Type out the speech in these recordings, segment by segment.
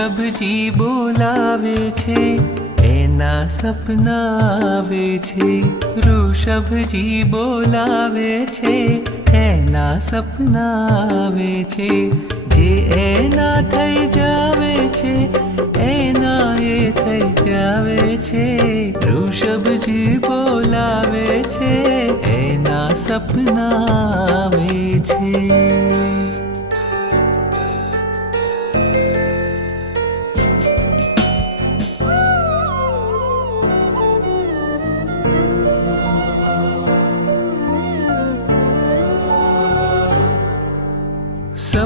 ઋષભજી બોલાવે છે એના સપના આવે છે ઋષભજી બોલાવે છે એના સપના આવે છે જે એના થઈ જાવે છે એના એ થઈ જાવે છે ઋષભજી બોલાવે છે એના સપના આવે છે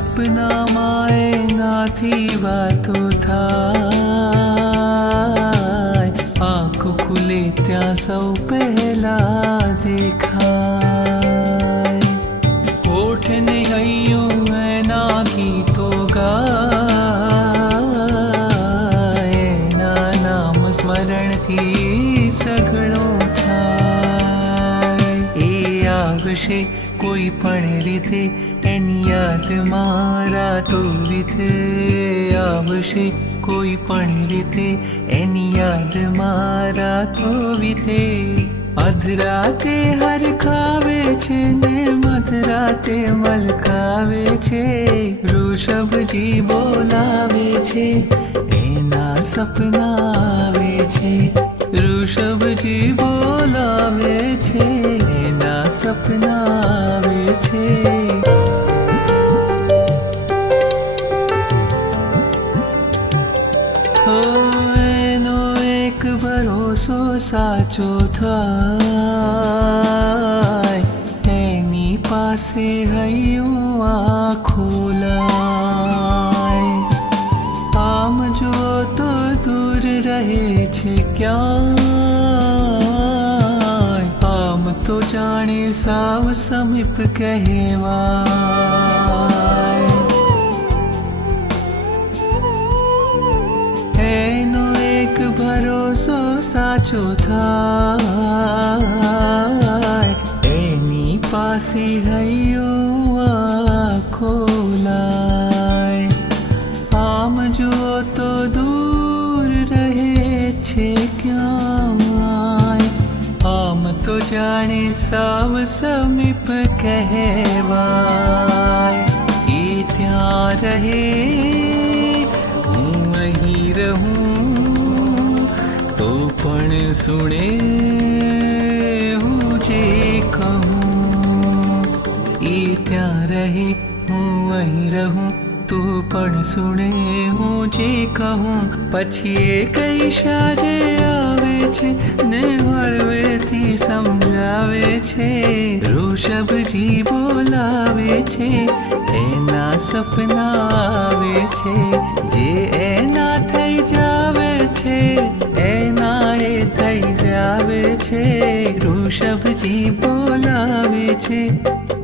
સપનામાં એનાથી વાતો થાય આંખ ખુલે ત્યાં સૌ પહેલા દેખાય હોઠને હૈયું એના ગીતો ગાય એના નામ સ્મરણથી સઘળો થાય એ આવશે કોઈ પણ રીતે એની યાદમાં રાતો વીતે આવશે કોઈ પણ રીતે એની યાદમાં રાતો વીતે અધરાતે હરખાવે છે ને મધરાતે મલકાવે છે ઋષભજી બોલાવે છે એના સપના આવે છે ઋષભજી બોલાવે છે એના સપના આવે છે એનો એક ભરોસો સાચો થાય એની પાસે હૈયું આખો લાય આમ જો તો દૂર રહે છે ક્યાં આમ તો જાણે સાવ સમીપ કહેવાય એનો એક ભરોસો સાચો થાય એની પાસે હૈયું આખો લાય આમ જુઓ તો દૂર રહે છે ક્યાં આમ તો જાણે સાવ સમીપ કહેવાય એ ત્યાં રહે રહું તો પણ સુણે હું જે કહું એ ત્યાં રહે હું અહીં રહું તો પણ સુણે હું જે કહું પછી એ કઈ શારે આવે છે ને હળવેથી સમજાવે છે ઋષભજી બોલાવે છે એના સપના આવે છે જે એના થઈ જાવે છે એના એ થઈ જાવે છે ઋષભજી બોલાવે છે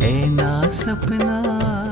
એના સપના